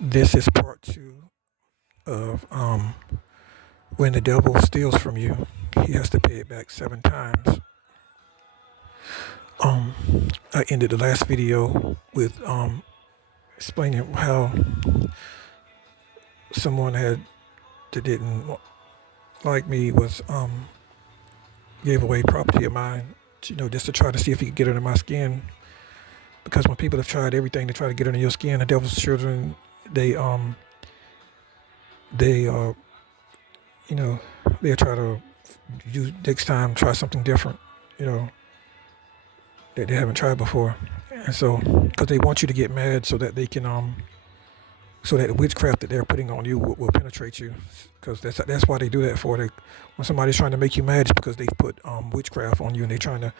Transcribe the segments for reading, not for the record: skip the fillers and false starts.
This is part two of when the devil steals from you, he has to pay it back 7 times. Um, I ended the last video with explaining how someone that didn't like me was gave away property of mine, just to try to see if he could get under my skin. Because when people have tried everything to try to get under your skin, the devil's children, they they you know they'll try to use next time try something different, you know that they haven't tried before, and so because they want you to get mad so that they can so that the witchcraft that they're putting on you will penetrate you, because that's why they do that for. When somebody's trying to make you mad, it's because they've put witchcraft on you, and they're trying to,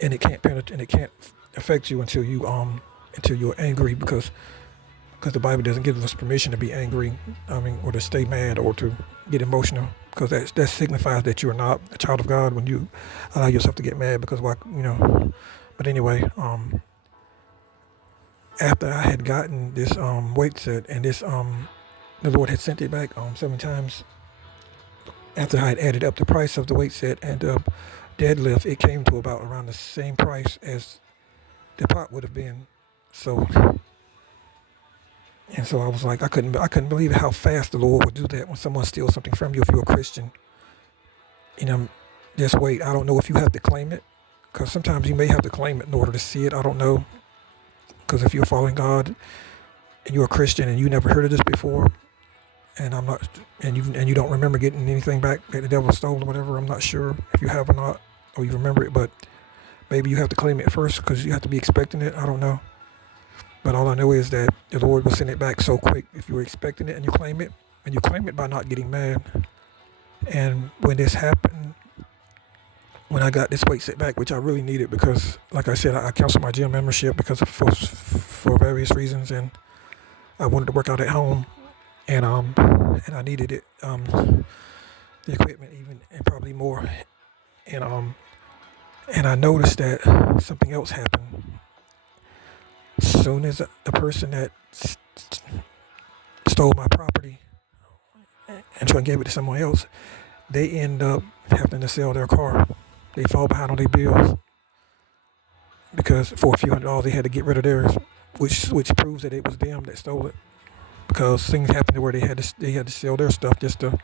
and it can't penetrate, and it can't affect you until you're angry, because the Bible doesn't give us permission to be angry, or to stay mad or to get emotional, because that signifies that you're not a child of God when you allow yourself to get mad. Because why. But anyway, after I had gotten this weight set, and this the Lord had sent it back 7 times. After I had added up the price of the weight set and the deadlift, it came to about around the same price as the pot would have been. So I was like, I couldn't believe how fast the Lord would do that when someone steals something from you. If you're a Christian, just wait. I don't know if you have to claim it, because sometimes you may have to claim it in order to see it. I don't know, because if you're following God and you're a Christian and you never heard of this before, and I'm not, and you don't remember getting anything back that the devil stole or whatever, I'm not sure if you have or not, or you remember it, but maybe you have to claim it first because you have to be expecting it. I don't know. But all I know is that the Lord will send it back so quick if you're expecting it and you claim it by not getting mad. And when this happened, when I got this weight set back, which I really needed, because like I said, I canceled my gym membership for various reasons, and I wanted to work out at home, and I needed it, the equipment even, and probably more, and I noticed that something else happened. As soon as the person that stole my property and tried to give it to someone else, they end up having to sell their car. They fall behind on their bills because for a few $100 they had to get rid of theirs, which proves that it was them that stole it. Because things happened to where they had to sell their stuff just to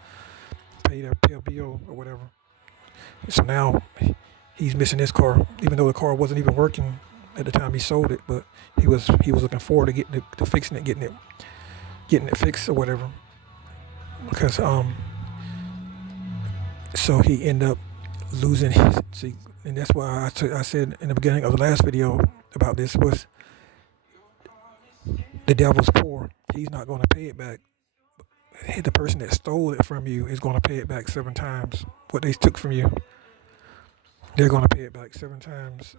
pay a bill or whatever. So now he's missing his car, even though the car wasn't even working at the time he sold it. But he was looking forward to getting to fixing it, getting it fixed or whatever. Because so he ended up losing his. See, and that's why I said in the beginning of the last video about this was the devil's poor. He's not going to pay it back. The person that stole it from you is going to pay it back 7 times. What they took from you, they're going to pay it back 7 times.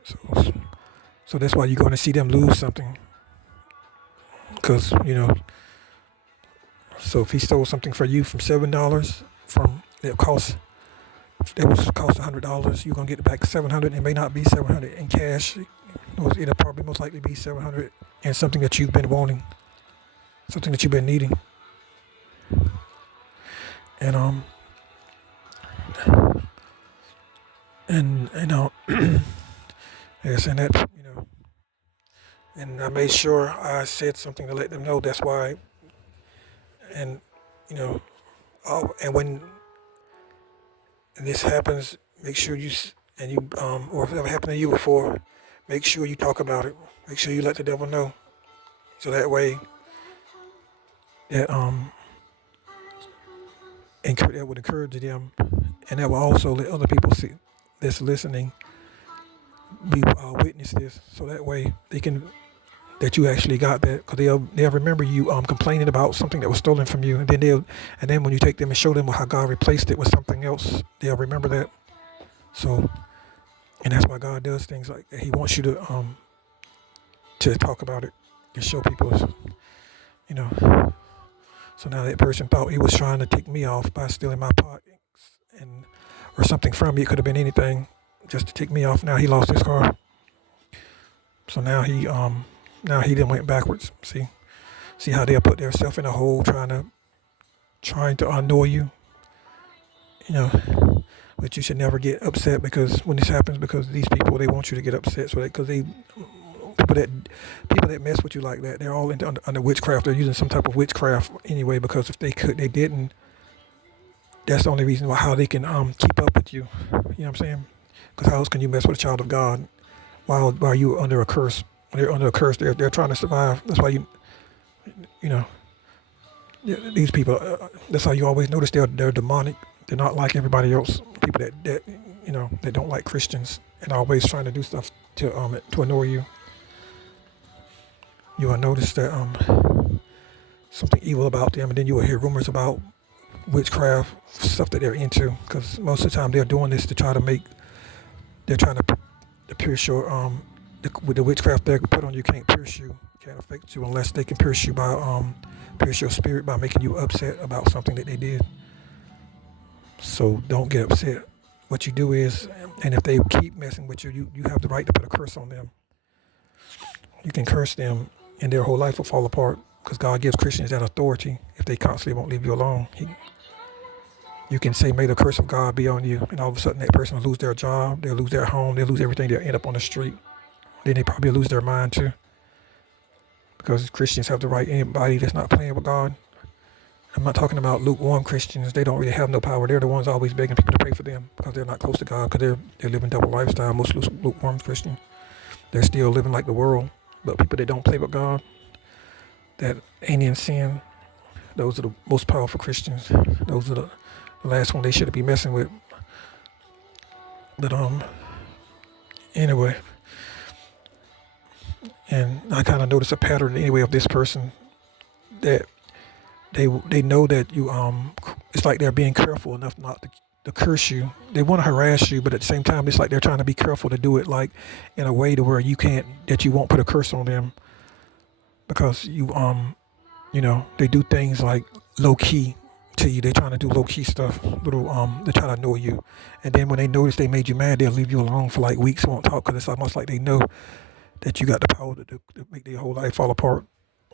So that's why you're going to see them lose something. Because, so if he stole something for you from $7, that was cost $100, you're going to get it back $700. It may not be $700 in cash. It'll probably most likely be $700 and something that you've been wanting, something that you've been needing. And yes, and that, and I made sure I said something to let them know. That's why. And and when this happens, make sure or if it ever happened to you before, make sure you talk about it. Make sure you let the devil know, so that way that that would encourage them, and that will also let other people see that's listening, be witness this, so that way they can, that you actually got that, because they'll remember you complaining about something that was stolen from you, and then when you take them and show them how God replaced it with something else, they'll remember that. So, and that's why God does things like that. He wants you to talk about it and show people, So now that person thought he was trying to take me off by stealing my pot or something from me. It could have been anything, just to take me off. Now he lost his car. So now he then went backwards. See, See how they'll put themselves in a hole trying to annoy you, you know. But you should never get upset because when this happens, because these people, they want you to get upset, so because people that mess with you like that, they're all under witchcraft. They're using some type of witchcraft anyway, because if they didn't, that's the only reason why how they can keep up with you. You know what I'm saying? Because how else can you mess with a child of God while you're under a curse? When they're under a curse, they're trying to survive. That's why you know these people. That's how you always notice they're demonic. They're not like everybody else. People that that don't like Christians and always trying to do stuff to annoy you. You will notice that something evil about them, and then you will hear rumors about witchcraft stuff that they're into. Because most of the time they're doing this to try to they're trying to pierce your with the witchcraft they put on you can't pierce you, can't affect you unless they can pierce you by pierce your spirit by making you upset about something that they did. So don't get upset. What you do is, and if they keep messing with you, you have the right to put a curse on them. You can curse them and their whole life will fall apart, because God gives Christians that authority if they constantly won't leave you alone. You can say, may the curse of God be on you, and all of a sudden that person will lose their job, they'll lose their home, they'll lose everything, they'll end up on the street. Then they probably lose their mind too, because Christians have the right, anybody that's not playing with God. I'm not talking about lukewarm Christians. They don't really have no power. They're the ones always begging people to pray for them because they're not close to God, because they're living double lifestyle. Most lukewarm Christians, they're still living like the world. But people that don't play with God, that ain't in sin, those are the most powerful Christians. Those are the last one they should be messing with. But anyway, and I kind of noticed a pattern anyway of this person, that they know that you it's like they're being careful enough not to curse you. They want to harass you, but at the same time it's like they're trying to be careful to do it like in a way to where you won't put a curse on them, because they do things like low key to you. They're trying to do low key stuff, they try to annoy you, and then when they notice they made you mad, they'll leave you alone for like weeks, won't talk, because it's almost like they know that you got the power to make their whole life fall apart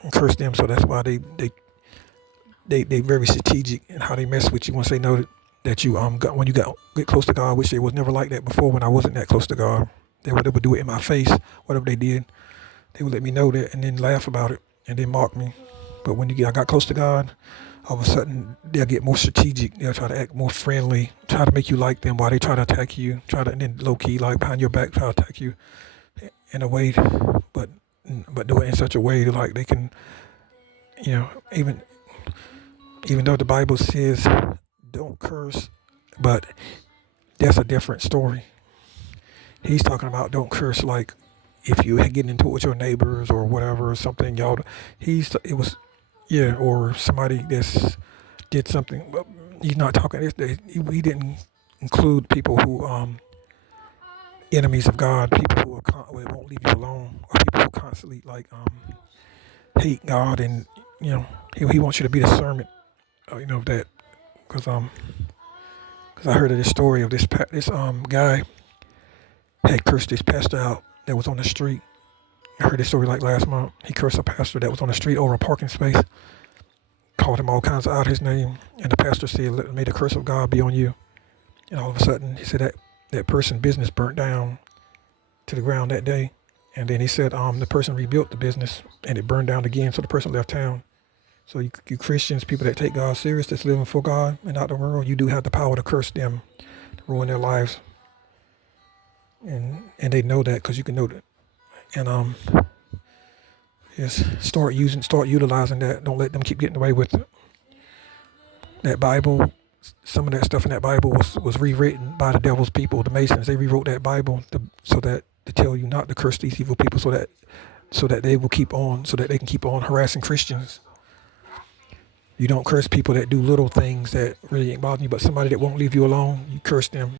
and curse them. So that's why they very strategic in how they mess with you once they know that you when you get close to God, which they was never like that before. When I wasn't that close to God, they would do it in my face, whatever they did. They would let me know that and then laugh about it and then mock me. But when I got close to God, all of a sudden they'll get more strategic. They'll try to act more friendly, try to make you like them while they try to attack you, and then low key, like behind your back, try to attack you in a way, but do it in such a way that like they can, even though the Bible says don't curse, but that's a different story. He's talking about don't curse like if you getting into it with your neighbors or whatever or something, or somebody that's did something. But he's not talking. He didn't include people who enemies of God, people who won't leave you alone, or people who constantly hate God, and he wants you to be discernment. That because I heard of this story of this guy had cursed this pastor out that was on the street. I heard this story like last month. He cursed a pastor that was on the street over a parking space, called him all kinds of out his name, and the pastor said, "May the curse of God be on you." And all of a sudden, he said that person's business burnt down to the ground that day. And then he said the person rebuilt the business and it burned down again, so the person left town. So you Christians, people that take God serious, that's living for God and not the world, you do have the power to curse them, to ruin their lives. And they know that, because you can know that. And start utilizing that. Don't let them keep getting away with it. That Bible, some of that stuff in that Bible was rewritten by the devil's people, the Masons. They rewrote that Bible to tell you not to curse these evil people, so that they will keep on, so that they can keep on harassing Christians. You don't curse people that do little things that really ain't bothering you, but somebody that won't leave you alone, you curse them.